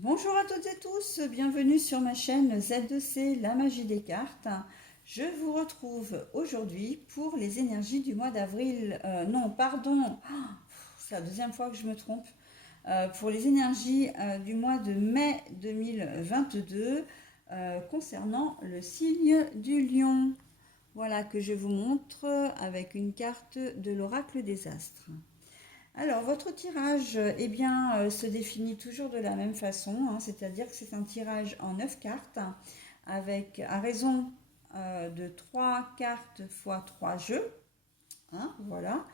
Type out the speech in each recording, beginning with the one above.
Bonjour à toutes et tous, bienvenue sur ma chaîne Z2C, la magie des cartes. Je vous retrouve aujourd'hui pour les énergies du mois d'avril, non pardon, c'est la deuxième fois que je me trompe, pour les énergies du mois de mai 2022 concernant le signe du lion. Voilà que je vous montre avec une carte de l'oracle des astres. Alors, votre tirage se définit toujours de la même façon, hein, c'est-à-dire que c'est un tirage en 9 cartes, avec à raison de 3 cartes fois 3 jeux, hein, voilà,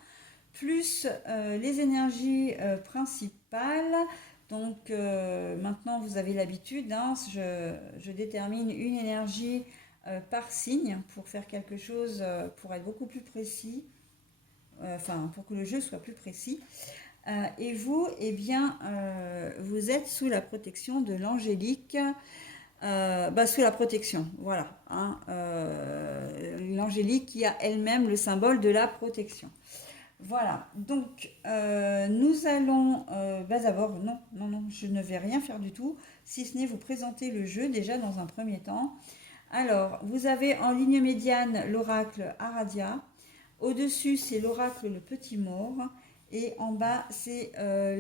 plus les énergies principales. Donc, maintenant, vous avez l'habitude, hein, je détermine une énergie par signe pour faire quelque chose, pour être beaucoup plus précis, enfin, pour que le jeu soit plus précis. Et vous, vous êtes sous la protection de l'angélique, sous la protection, voilà, hein, l'angélique qui a elle-même le symbole de la protection. Voilà, donc nous allons, d'abord, non, je ne vais rien faire du tout, si ce n'est vous présenter le jeu déjà dans un premier temps. Alors, vous avez en ligne médiane l'oracle Aradia. Au-dessus, c'est l'oracle le petit mort. Et en bas, c'est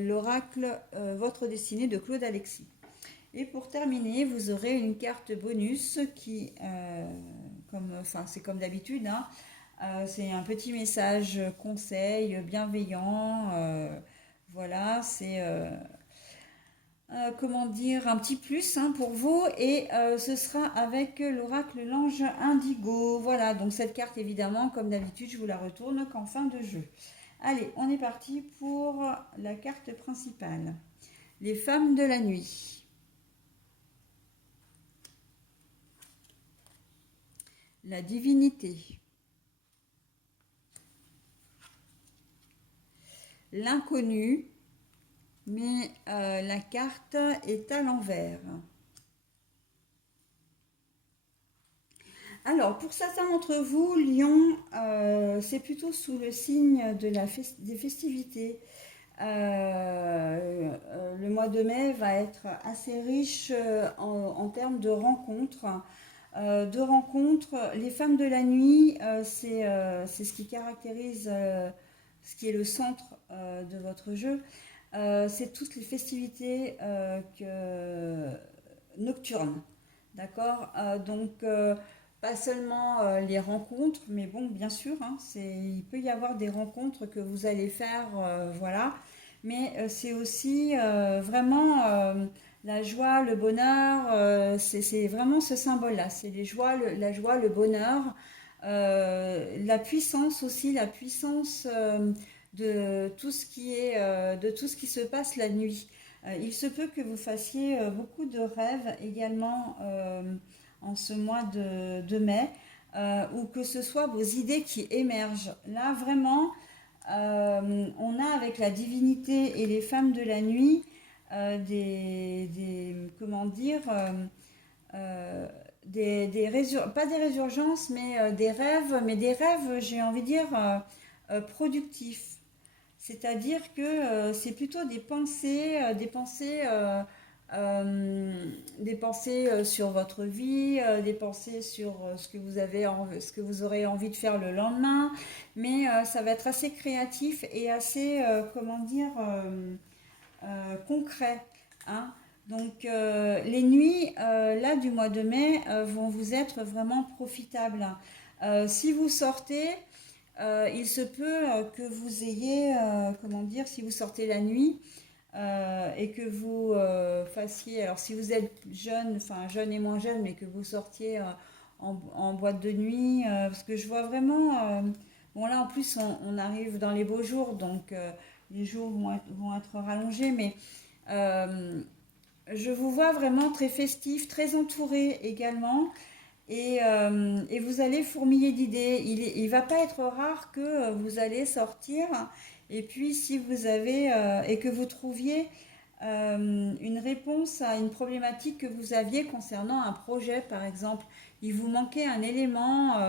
l'oracle Votre destinée de Claude Alexis. Et pour terminer, vous aurez une carte bonus qui, c'est comme d'habitude, hein, c'est un petit message conseil bienveillant. Voilà, c'est comment dire, un petit plus, hein, pour vous, et ce sera avec l'oracle l'ange indigo. Voilà, donc cette carte évidemment comme d'habitude je vous la retourne qu'en fin de jeu. Allez, on est parti pour la carte principale, les femmes de la nuit. La divinité, l'inconnu, mais la carte est à l'envers. Alors, pour certains d'entre vous, Lion, c'est plutôt sous le signe de des festivités. Le mois de mai va être assez riche en termes de rencontres. Les femmes de la nuit, c'est ce qui caractérise ce qui est le centre de votre jeu. C'est toutes les festivités nocturnes. D'accord. Pas seulement les rencontres, mais bon, bien sûr, hein, il peut y avoir des rencontres que vous allez faire, voilà. Mais c'est aussi vraiment la joie, le bonheur, c'est vraiment ce symbole-là. C'est la joie, le bonheur, la puissance aussi, la puissance de tout ce qui se passe la nuit. Il se peut que vous fassiez beaucoup de rêves également en ce mois de mai, ou que ce soit vos idées qui émergent. Là, vraiment, on a avec la divinité et les femmes de la nuit comment dire, pas des résurgences, mais des rêves, j'ai envie de dire, productifs. C'est-à-dire que c'est plutôt des pensées sur votre vie, des pensées sur ce que vous aurez envie de faire le lendemain, mais ça va être assez créatif et assez, concret, hein. Donc les nuits là du mois de mai vont vous être vraiment profitables. Si vous sortez, il se peut que vous ayez, si vous sortez la nuit et que vous fassiez, alors si vous êtes jeune, enfin jeune et moins jeune, mais que vous sortiez en boîte de nuit, parce que je vois vraiment, bon là en plus on arrive dans les beaux jours, donc les jours vont être rallongés, mais euh, je vous vois vraiment très festif, très entouré également. Et vous allez fourmiller d'idées. Il va pas être rare que vous allez sortir et puis si vous avez et que vous trouviez une réponse à une problématique que vous aviez concernant un projet par exemple. Il vous manquait un élément,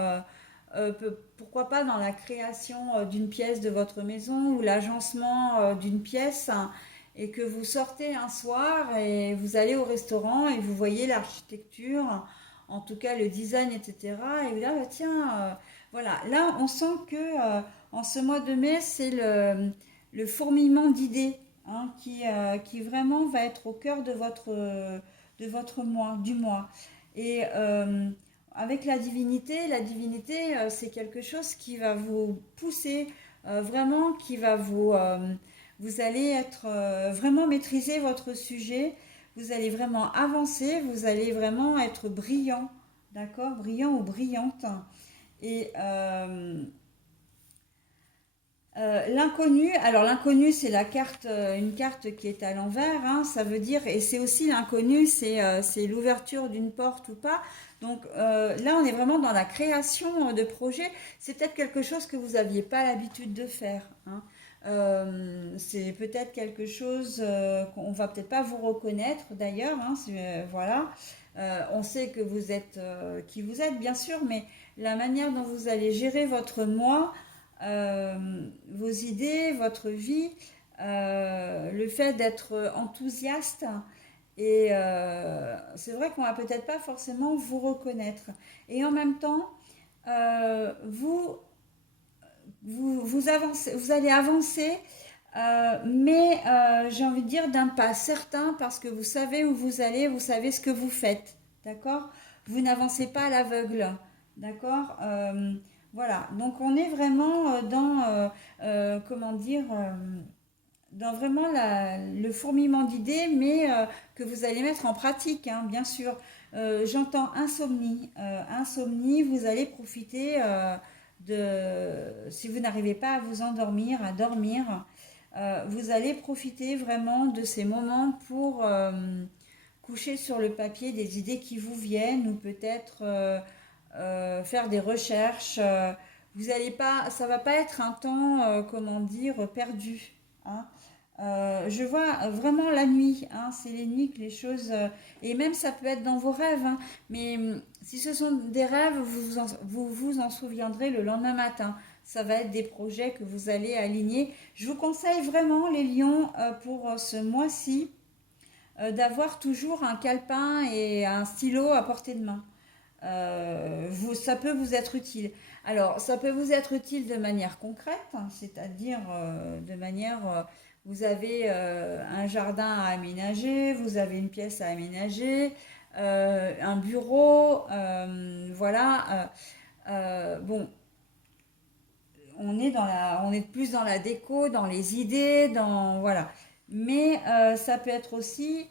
pourquoi pas dans la création d'une pièce de votre maison ou l'agencement d'une pièce, hein, et que vous sortez un soir et vous allez au restaurant et vous voyez l'architecture, en tout cas le design, etc. Et vous dites, ah bah tiens, voilà, là on sent que en ce mois de mai, c'est le fourmillement d'idées, hein, qui vraiment va être au cœur de votre mois, du mois. Et avec la divinité, c'est quelque chose qui va vous pousser, vraiment, qui va vous allez être vraiment maîtriser votre sujet, vous allez vraiment avancer, vous allez vraiment être brillant, d'accord, brillant ou brillante. Et l'inconnu, alors l'inconnu c'est la carte, une carte qui est à l'envers, hein, ça veut dire, et c'est aussi l'inconnu, c'est l'ouverture d'une porte ou pas. Donc là on est vraiment dans la création de projets, c'est peut-être quelque chose que vous n'aviez pas l'habitude de faire, hein. C'est peut-être quelque chose qu'on va peut-être pas vous reconnaître d'ailleurs, hein, voilà. On sait que vous êtes qui vous êtes bien sûr, mais la manière dont vous allez gérer votre moi, vos idées, votre vie, le fait d'être enthousiaste. Et c'est vrai qu'on va peut-être pas forcément vous reconnaître. Et en même temps, vous avancez, vous allez avancer, mais j'ai envie de dire d'un pas certain parce que vous savez où vous allez, vous savez ce que vous faites. D'accord? Vous n'avancez pas à l'aveugle. D'accord? Voilà. Donc on est vraiment dans, comment dire, dans vraiment le fourmillement d'idées, mais que vous allez mettre en pratique, hein, bien sûr. J'entends insomnie. Insomnie, vous allez profiter si vous n'arrivez pas à vous endormir, à dormir, vous allez profiter vraiment de ces moments pour coucher sur le papier des idées qui vous viennent ou peut-être faire des recherches. Vous allez pas, ça va pas être un temps, comment dire, perdu, hein. Je vois vraiment la nuit, hein, c'est les nuits que les choses, et même ça peut être dans vos rêves, hein, mais si ce sont des rêves, vous en souviendrez le lendemain matin. Ça va être des projets que vous allez aligner. Je vous conseille vraiment, les lions, pour ce mois-ci, d'avoir toujours un calepin et un stylo à portée de main. Ça peut vous être utile. Alors, ça peut vous être utile de manière concrète, hein, c'est-à-dire de manière, vous avez un jardin à aménager, vous avez une pièce à aménager, un bureau, voilà. Bon, on est plus dans la déco, dans les idées, dans voilà. Mais ça peut être aussi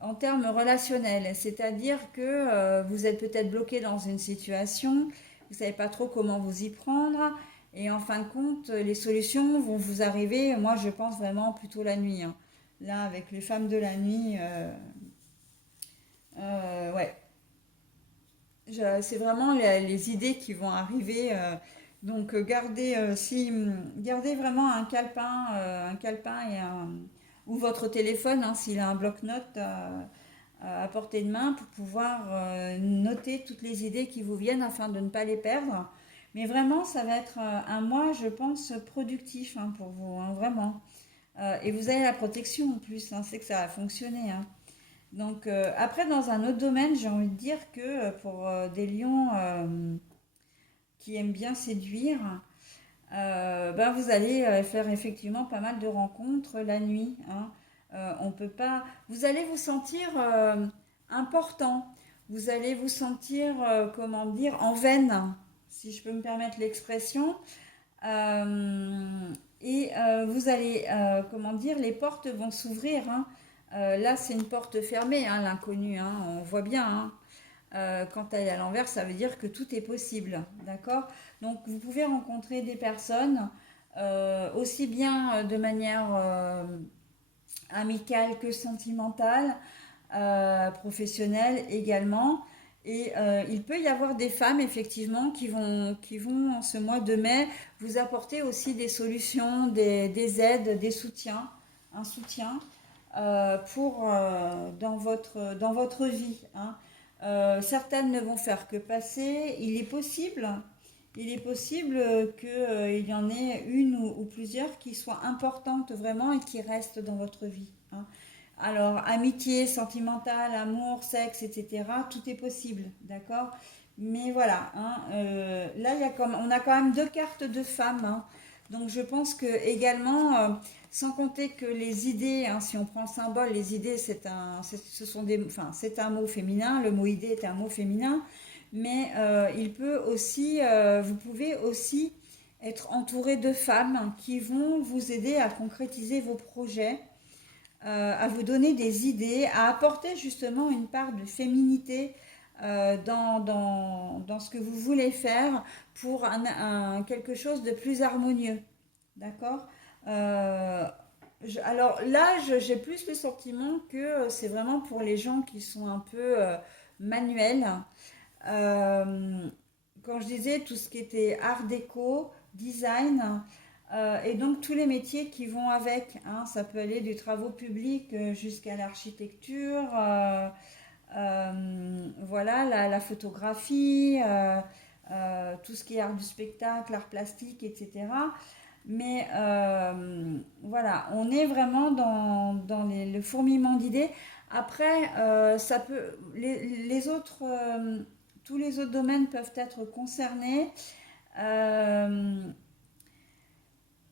en termes relationnels, c'est-à-dire que vous êtes peut-être bloqué dans une situation, vous ne savez pas trop comment vous y prendre, et en fin de compte, les solutions vont vous arriver, moi je pense vraiment plutôt la nuit, hein. Là, avec les femmes de la nuit, ouais, c'est vraiment les idées qui vont arriver. Donc gardez, gardez vraiment un calepin ou votre téléphone, hein, s'il a un bloc-notes à portée de main pour pouvoir noter toutes les idées qui vous viennent afin de ne pas les perdre. Mais vraiment, ça va être un mois, je pense, productif, hein, pour vous, hein, vraiment. Et vous avez la protection en plus, hein, c'est que ça a fonctionné, hein. Donc après, dans un autre domaine, j'ai envie de dire que pour des lions qui aiment bien séduire, ben vous allez faire effectivement pas mal de rencontres la nuit, hein. On peut pas. Vous allez vous sentir important. Vous allez vous sentir, comment dire, en veine, si je peux me permettre l'expression. Et vous allez, comment dire, les portes vont s'ouvrir, hein. Là, c'est une porte fermée, hein, l'inconnu, hein, on voit bien, hein. Quand elle est à l'envers, ça veut dire que tout est possible, d'accord? Donc, vous pouvez rencontrer des personnes aussi bien de manière amicale que sentimentale, professionnelle également. Et il peut y avoir des femmes, effectivement, qui vont, en ce mois de mai, vous apporter aussi des solutions, des aides, des soutiens, un soutien dans votre vie, hein. Certaines ne vont faire que passer. Il est possible qu'il y en ait une ou plusieurs qui soient importantes vraiment et qui restent dans votre vie. hein. Alors, amitié, sentimentale, amour, sexe, etc., tout est possible, d'accord? Mais voilà, hein, là, on a quand même deux cartes de femmes, hein. Donc, je pense que également, sans compter que les idées, hein, si on prend le symbole, les idées, ce sont enfin, c'est un mot féminin, le mot idée est un mot féminin, mais vous pouvez aussi être entouré de femmes qui vont vous aider à concrétiser vos projets, à vous donner des idées, à apporter justement une part de féminité dans ce que vous voulez faire pour quelque chose de plus harmonieux. D'accord. Euh, alors là, j'ai plus le sentiment que c'est vraiment pour les gens qui sont un peu manuels. Euh, Quand je disais tout ce qui était art déco, design, et donc tous les métiers qui vont avec, hein, ça peut aller du travaux publics jusqu'à l'architecture, voilà, la photographie, tout ce qui est art du spectacle, art plastique, etc. Mais voilà, on est vraiment dans le fourmillement d'idées. Après, les autres, tous les autres domaines peuvent être concernés. euh,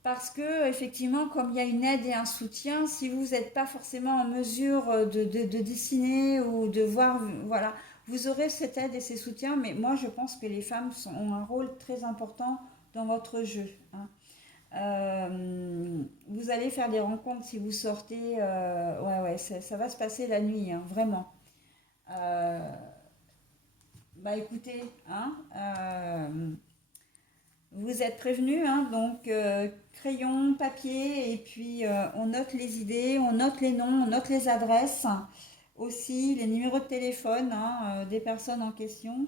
Parce que effectivement, comme il y a une aide et un soutien, si vous n'êtes pas forcément en mesure de dessiner ou de voir, voilà, vous aurez cette aide et ces soutiens. Mais moi, je pense que les femmes ont un rôle très important dans votre jeu, hein. Vous allez faire des rencontres si vous sortez. Ouais, ouais, ça va se passer la nuit, hein, vraiment. Euh, Bah écoutez, hein, vous êtes prévenus, hein, donc crayon, papier, et puis on note les idées, on note les noms, on note les adresses, aussi les numéros de téléphone, hein, des personnes en question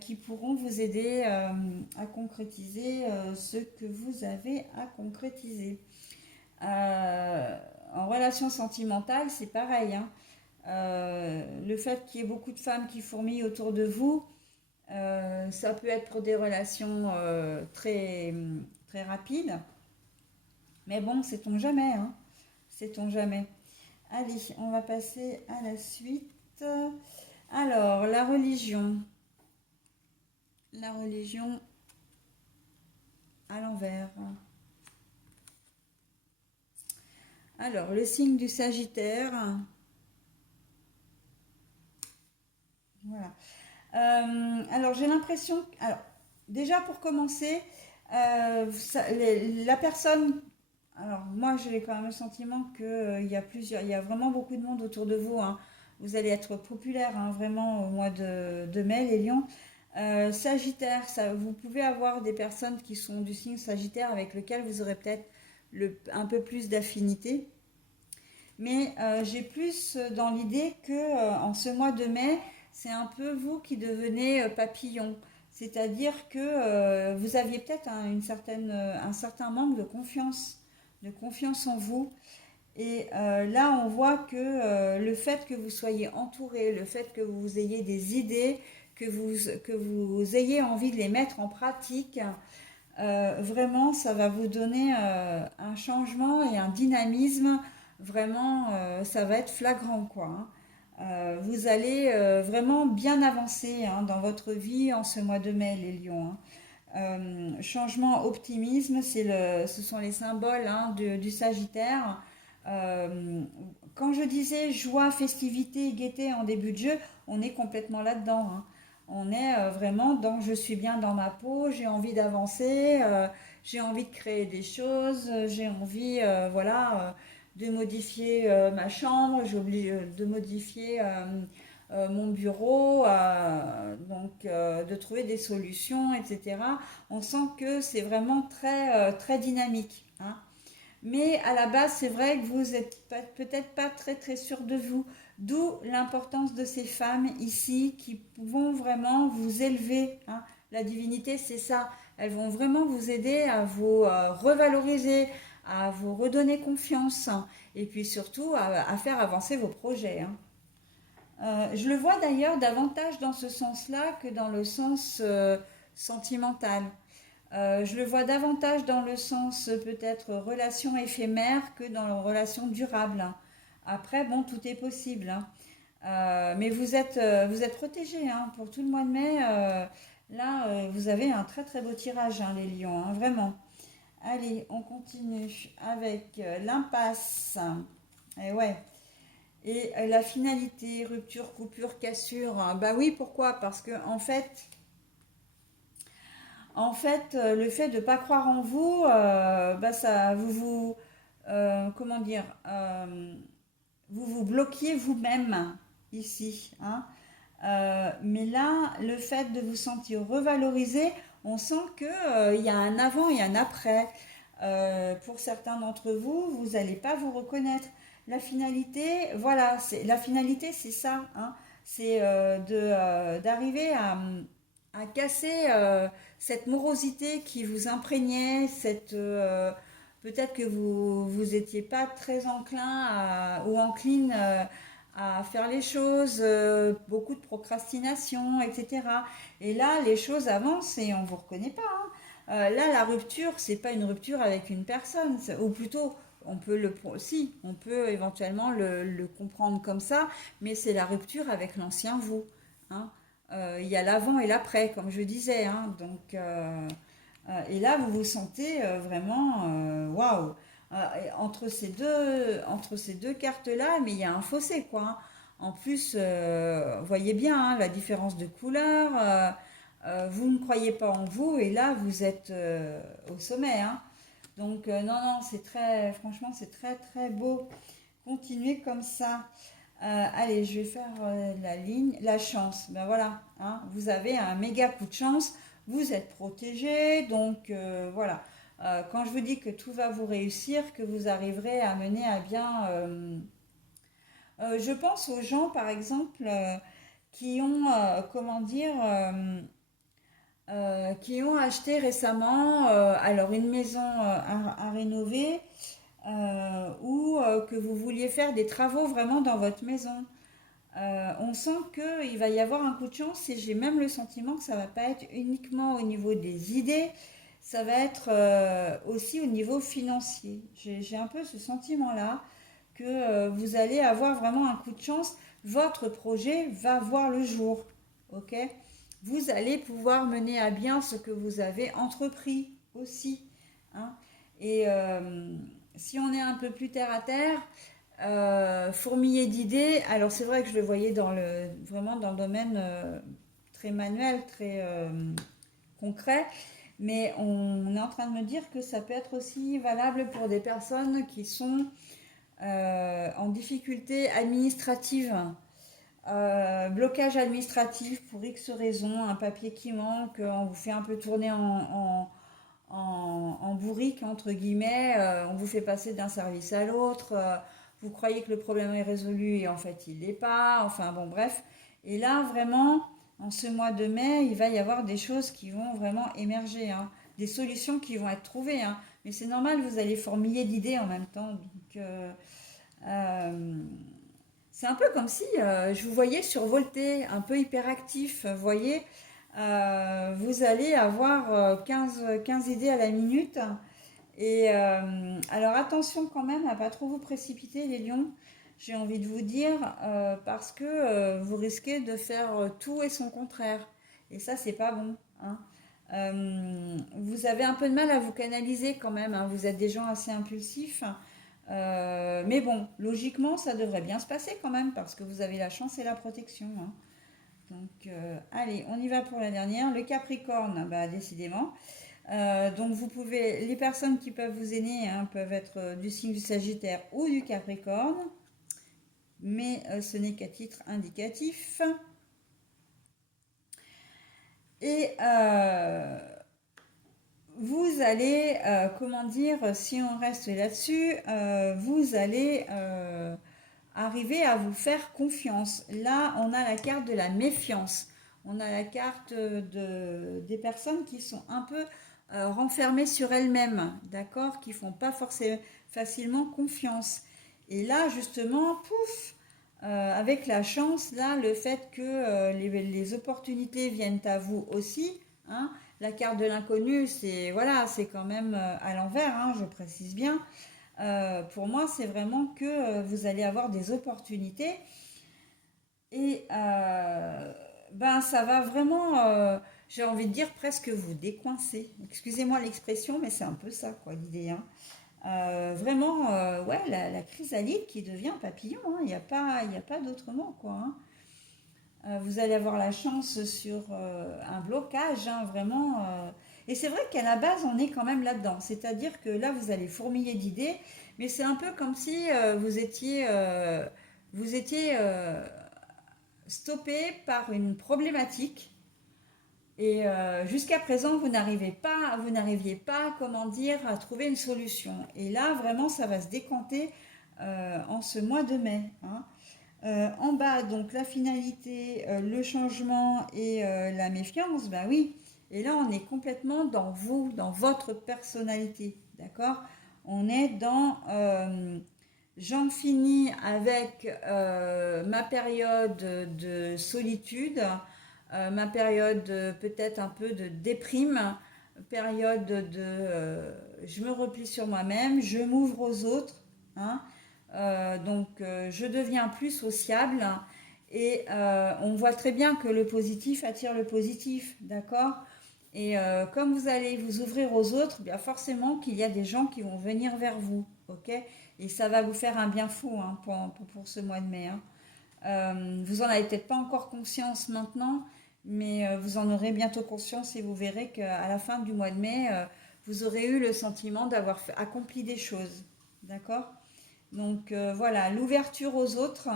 qui pourront vous aider à concrétiser ce que vous avez à concrétiser. En relation sentimentale, c'est pareil, hein. Le fait qu'il y ait beaucoup de femmes qui fourmillent autour de vous, ça peut être pour des relations très rapides. Mais bon, sait-on jamais, hein. Sait-on jamais. Allez, on va passer à la suite. Alors, la religion. La religion à l'envers. Alors, le signe du Sagittaire. Voilà. Alors, j'ai l'impression. Alors, déjà pour commencer, la personne. Alors, moi, j'ai quand même le sentiment qu'il il y a vraiment beaucoup de monde autour de vous, hein. Vous allez être populaire, hein, vraiment au mois de mai, les lions. Sagittaire, vous pouvez avoir des personnes qui sont du signe Sagittaire avec lesquelles vous aurez peut-être un peu plus d'affinité. Mais j'ai plus dans l'idée que en ce mois de mai, c'est un peu vous qui devenez papillon. C'est-à-dire que vous aviez peut-être un certain manque de confiance en vous. Et là, on voit que le fait que vous soyez entouré, le fait que vous ayez des idées, que vous ayez envie de les mettre en pratique, vraiment, ça va vous donner un changement et un dynamisme. Vraiment, ça va être flagrant, quoi, hein. Vous allez vraiment bien avancer, hein, dans votre vie en ce mois de mai, les lions, hein. Changement, optimisme, ce sont les symboles, hein, du Sagittaire. Euh, Quand je disais joie, festivité, gaieté en début de jeu, on est complètement là-dedans, hein. On est vraiment dans je suis bien dans ma peau, j'ai envie d'avancer, j'ai envie de créer des choses, j'ai envie, voilà, de modifier ma chambre, j'ai envie de modifier mon bureau, de trouver des solutions, etc. On sent que c'est vraiment très dynamique, hein. Mais à la base, c'est vrai que vous n'êtes peut-être pas très très sûr de vous. D'où l'importance de ces femmes ici qui vont vraiment vous élever, hein. La divinité, c'est ça. Elles vont vraiment vous aider à vous revaloriser, à vous redonner confiance, hein, et puis surtout à faire avancer vos projets, hein. Je le vois d'ailleurs davantage dans ce sens-là que dans le sens sentimental. Je le vois davantage dans le sens peut-être relation éphémère que dans la relation durable, hein. Après, bon, tout est possible, hein. Mais vous êtes protégés, hein, pour tout le mois de mai. Là, vous avez un très très beau tirage, hein, les lions, hein, vraiment. Allez, on continue avec l'impasse. Et ouais. Et la finalité, rupture, coupure, cassure. Bah oui, pourquoi? Parce que le fait de ne pas croire en vous, bah ça, comment dire, vous vous bloquiez vous-même ici, hein. Mais là, le fait de vous sentir revalorisé, on sent que, il y a un avant et un après. Pour certains d'entre vous, vous n'allez pas vous reconnaître. La finalité, voilà, la finalité, c'est ça, hein. C'est d'arriver à casser cette morosité qui vous imprégnait, peut-être que vous étiez pas très enclin ou encline à faire les choses, beaucoup de procrastination, etc. Et là, les choses avancent et on ne vous reconnaît pas, hein. Là, la rupture, c'est pas une rupture avec une personne, ou plutôt, si, on peut éventuellement le comprendre comme ça, mais c'est la rupture avec l'ancien vous, hein. Il y a l'avant et l'après, comme je disais, hein. Donc, et là, vous vous sentez vraiment waouh. Entre ces deux cartes-là, mais il y a un fossé, quoi, hein. En plus, vous voyez bien, hein, la différence de couleur. Vous ne croyez pas en vous et là, vous êtes au sommet, hein. Donc, non, non, franchement, c'est très, très beau. Continuez comme ça. Allez, je vais faire la chance. Ben voilà, hein, vous avez un méga coup de chance. Vous êtes protégé, donc voilà. Quand je vous dis que tout va vous réussir, que vous arriverez à mener à bien, je pense aux gens, par exemple, qui ont, comment dire, qui ont acheté récemment, alors une maison à rénover, ou que vous vouliez faire des travaux vraiment dans votre maison. On sent qu'il va y avoir un coup de chance et j'ai même le sentiment que ça va pas être uniquement au niveau des idées, ça va être aussi au niveau financier. J'ai un peu ce sentiment-là que vous allez avoir vraiment un coup de chance. Votre projet va voir le jour, ok? Vous allez pouvoir mener à bien ce que vous avez entrepris aussi, hein. Et si on est un peu plus terre à terre, fourmiller d'idées. Alors c'est vrai que je le voyais vraiment dans le domaine très manuel, très concret, mais on est en train de me dire que ça peut être aussi valable pour des personnes qui sont en difficulté administrative, blocage administratif pour X raisons, un papier qui manque, on vous fait un peu tourner en bourrique, entre guillemets, on vous fait passer d'un service à l'autre, vous croyez que le problème est résolu et en fait il l'est pas, enfin bon bref. Et là vraiment, en ce mois de mai, il va y avoir des choses qui vont vraiment émerger, hein, des solutions qui vont être trouvées, hein. Mais c'est normal, vous allez fourmiller d'idées en même temps. Donc, euh, c'est un peu comme si je vous voyais survolté, un peu hyperactif. Vous voyez, vous allez avoir 15 idées à la minute. Et alors attention quand même à pas trop vous précipiter, les lions. J'ai envie de vous dire, parce que vous risquez de faire tout et son contraire. Et ça, c'est pas bon, hein. Vous avez un peu de mal à vous canaliser quand même, hein. Vous êtes des gens assez impulsifs. Mais bon, logiquement, ça devrait bien se passer quand même parce que vous avez la chance et la protection, hein. Donc, allez, on y va pour la dernière. Le Capricorne, bah, décidément. Donc, les personnes qui peuvent vous aider, hein, peuvent être du signe du Sagittaire ou du Capricorne, mais ce n'est qu'à titre indicatif. Et vous allez, comment dire, si on reste là-dessus, vous allez arriver à vous faire confiance. Là, on a la carte de la méfiance. On a la carte des personnes qui sont un peu renfermées sur elles-mêmes, d'accord, qui font pas forcément facilement confiance. Et là, justement, pouf, avec la chance, là, le fait que les opportunités viennent à vous aussi, hein. La carte de l'inconnu, c'est voilà, c'est quand même à l'envers, hein, je précise bien. Pour moi, c'est vraiment que vous allez avoir des opportunités et ben, ça va vraiment, j'ai envie de dire, presque vous décoincer. Excusez-moi l'expression, mais c'est un peu ça, quoi, l'idée, hein. Vraiment, ouais, la chrysalide qui devient papillon, hein. Il y a pas d'autre mot, quoi, hein. Vous allez avoir la chance sur un blocage, hein, vraiment. Et c'est vrai qu'à la base, on est quand même là-dedans. C'est-à-dire que là, vous allez fourmiller d'idées, mais c'est un peu comme si vous étiez stoppé par une problématique. Et jusqu'à présent, vous n'arriviez pas, comment dire, à trouver une solution. Et là, vraiment, ça va se décanter en ce mois de mai, hein. En bas, donc la finalité, le changement et la méfiance, ben oui. Et là, on est complètement dans vous, dans votre personnalité, d'accord? On est dans j'en finis avec ma période de solitude, ma période peut-être un peu de déprime, période de je me replie sur moi-même, je m'ouvre aux autres, hein. Je deviens plus sociable et on voit très bien que le positif attire le positif, d'accord? Et comme vous allez vous ouvrir aux autres, bien forcément qu'il y a des gens qui vont venir vers vous, ok? Et ça va vous faire un bien fou, hein, pour ce mois de mai, hein. Vous en avez peut-être pas encore conscience maintenant, mais vous en aurez bientôt conscience et vous verrez qu'à la fin du mois de mai, vous aurez eu le sentiment d'avoir accompli des choses, d'accord? Donc voilà, l'ouverture aux autres,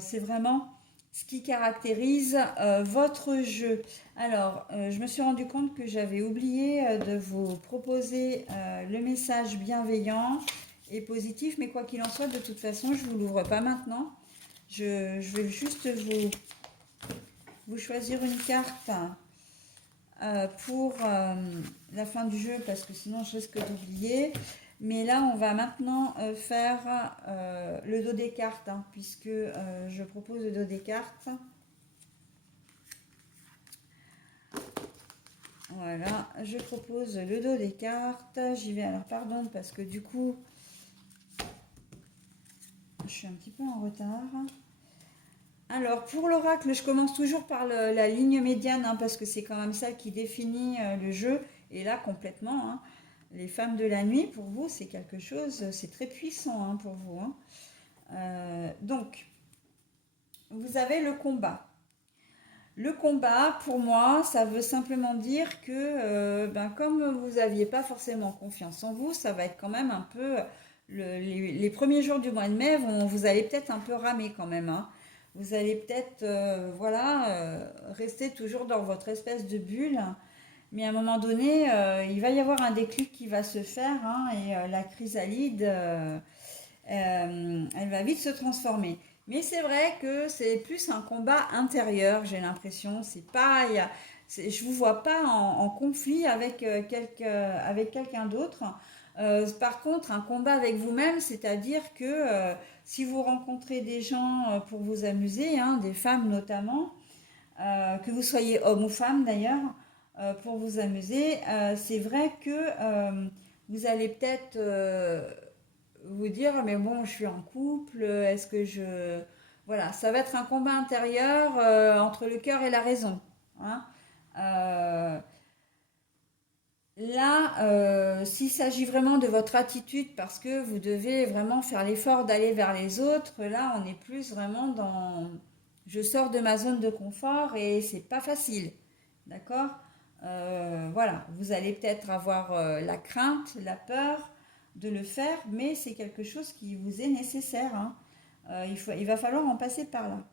c'est vraiment ce qui caractérise votre jeu. Alors, je me suis rendu compte que j'avais oublié de vous proposer le message bienveillant et positif, mais quoi qu'il en soit, de toute façon, je ne vous l'ouvre pas maintenant. Je vais juste vous choisir une carte pour la fin du jeu, parce que sinon je risque d'oublier. Mais là, on va maintenant faire le dos des cartes, hein, puisque je propose le dos des cartes. Voilà, je propose le dos des cartes. J'y vais, alors pardon, parce que du coup, je suis un petit peu en retard. Alors, pour l'oracle, je commence toujours par la ligne médiane, hein, parce que c'est quand même ça qui définit le jeu. Et là, complètement, hein, les femmes de la nuit, pour vous, c'est quelque chose, c'est très puissant, hein, pour vous, hein. Donc, vous avez le combat. Le combat, pour moi, ça veut simplement dire que, ben, comme vous n'aviez pas forcément confiance en vous, ça va être quand même un peu... les premiers jours du mois de mai, vous allez peut-être un peu ramer quand même, hein. Vous allez peut-être, voilà, rester toujours dans votre espèce de bulle. Mais à un moment donné, il va y avoir un déclic qui va se faire, hein, et la chrysalide, elle va vite se transformer. Mais c'est vrai que c'est plus un combat intérieur, j'ai l'impression. C'est pas, je vous vois pas en conflit avec avec quelqu'un d'autre. Par contre, un combat avec vous-même, c'est-à-dire que si vous rencontrez des gens pour vous amuser, hein, des femmes notamment, que vous soyez homme ou femme d'ailleurs, pour vous amuser, c'est vrai que vous allez peut-être vous dire, mais bon, je suis en couple, est-ce que je... Voilà, ça va être un combat intérieur entre le cœur et la raison, hein. Euh, Là, s'il s'agit vraiment de votre attitude parce que vous devez vraiment faire l'effort d'aller vers les autres, là, on est plus vraiment dans je sors de ma zone de confort et c'est pas facile. D'accord? Voilà, vous allez peut-être avoir la crainte, la peur de le faire, mais c'est quelque chose qui vous est nécessaire, hein. Il va falloir en passer par là.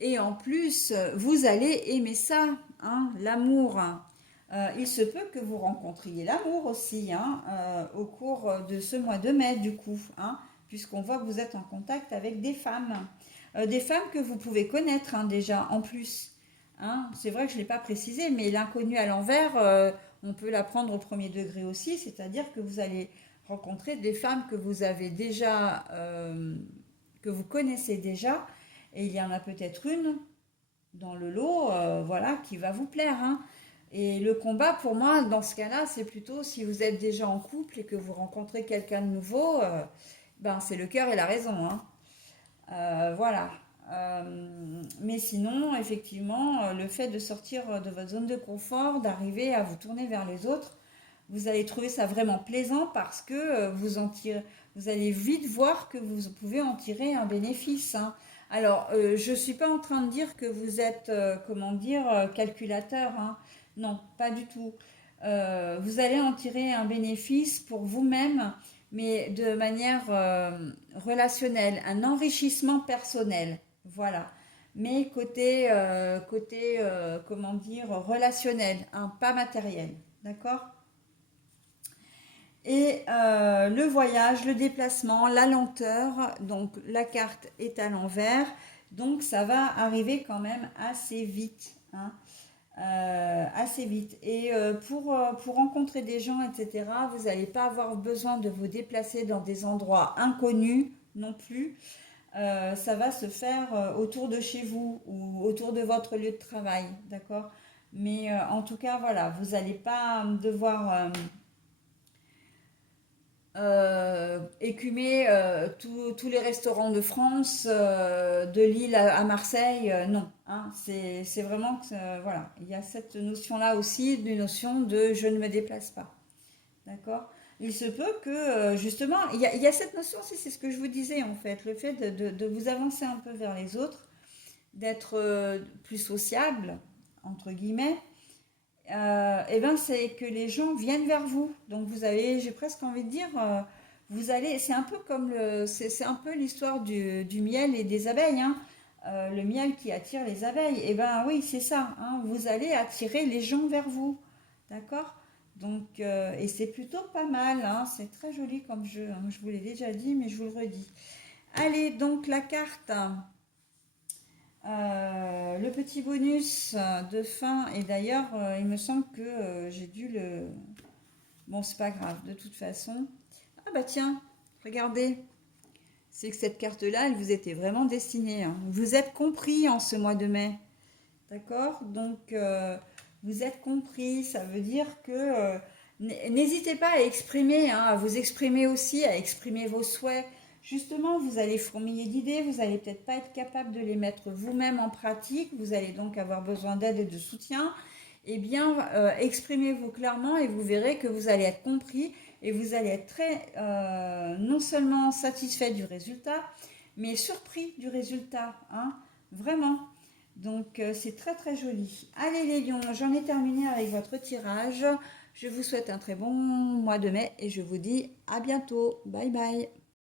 Et en plus, vous allez aimer ça, hein, l'amour, hein. Il se peut que vous rencontriez l'amour aussi, hein, au cours de ce mois de mai, du coup, hein, puisqu'on voit que vous êtes en contact avec des femmes que vous pouvez connaître, hein, déjà en plus, hein. C'est vrai que je ne l'ai pas précisé, mais l'inconnu à l'envers, on peut la prendre au premier degré aussi, c'est-à-dire que vous allez rencontrer des femmes que vous avez déjà, que vous connaissez déjà, et il y en a peut-être une dans le lot, voilà, qui va vous plaire, hein. Et le combat, pour moi, dans ce cas-là, c'est plutôt si vous êtes déjà en couple et que vous rencontrez quelqu'un de nouveau, ben, c'est le cœur et la raison, hein. Voilà. Mais sinon, effectivement, le fait de sortir de votre zone de confort, d'arriver à vous tourner vers les autres, vous allez trouver ça vraiment plaisant parce que vous allez vite voir que vous pouvez en tirer un bénéfice, hein. Alors, je ne suis pas en train de dire que vous êtes, comment dire, calculateur, hein. Non, pas du tout. Vous allez en tirer un bénéfice pour vous-même, mais de manière relationnelle, un enrichissement personnel. Voilà. Mais comment dire, relationnel, hein, pas matériel. D'accord? Et le voyage, le déplacement, la lenteur, donc la carte est à l'envers, donc ça va arriver quand même assez vite, hein, assez vite. Et pour rencontrer des gens, etc., vous n'allez pas avoir besoin de vous déplacer dans des endroits inconnus non plus. Ça va se faire autour de chez vous ou autour de votre lieu de travail, d'accord? Mais en tout cas, voilà, vous n'allez pas devoir écumer tous les restaurants de France, de Lille à Marseille, non, hein, c'est vraiment que, voilà, il y a cette notion-là aussi, une notion de je ne me déplace pas, d'accord? Il se peut que, justement, il y a cette notion aussi, c'est ce que je vous disais en fait, le fait de vous avancer un peu vers les autres, d'être plus sociable, entre guillemets, et ben c'est que les gens viennent vers vous. Donc vous avez, j'ai presque envie de dire, vous allez, c'est un peu comme c'est un peu l'histoire du miel et des abeilles, hein. Le miel qui attire les abeilles. Et ben oui, c'est ça, hein. Vous allez attirer les gens vers vous, d'accord? Donc et c'est plutôt pas mal, hein. C'est très joli comme jeu, hein. Je vous l'ai déjà dit, mais je vous le redis. Allez, donc la carte. Le petit bonus de fin, et d'ailleurs, il me semble que j'ai dû le... Bon, c'est pas grave, de toute façon. Ah bah tiens, regardez, c'est que cette carte-là, elle vous était vraiment destinée, hein. Vous êtes compris en ce mois de mai, d'accord? Donc, vous êtes compris, ça veut dire que... n'hésitez pas à exprimer, hein, à vous exprimer aussi, à exprimer vos souhaits. Justement, vous allez fourmiller d'idées, vous n'allez peut-être pas être capable de les mettre vous-même en pratique, vous allez donc avoir besoin d'aide et de soutien. Eh bien, exprimez-vous clairement et vous verrez que vous allez être compris et vous allez être très, non seulement satisfait du résultat, mais surpris du résultat, hein, vraiment. Donc, c'est très très joli. Allez les lions, j'en ai terminé avec votre tirage. Je vous souhaite un très bon mois de mai et je vous dis à bientôt. Bye bye.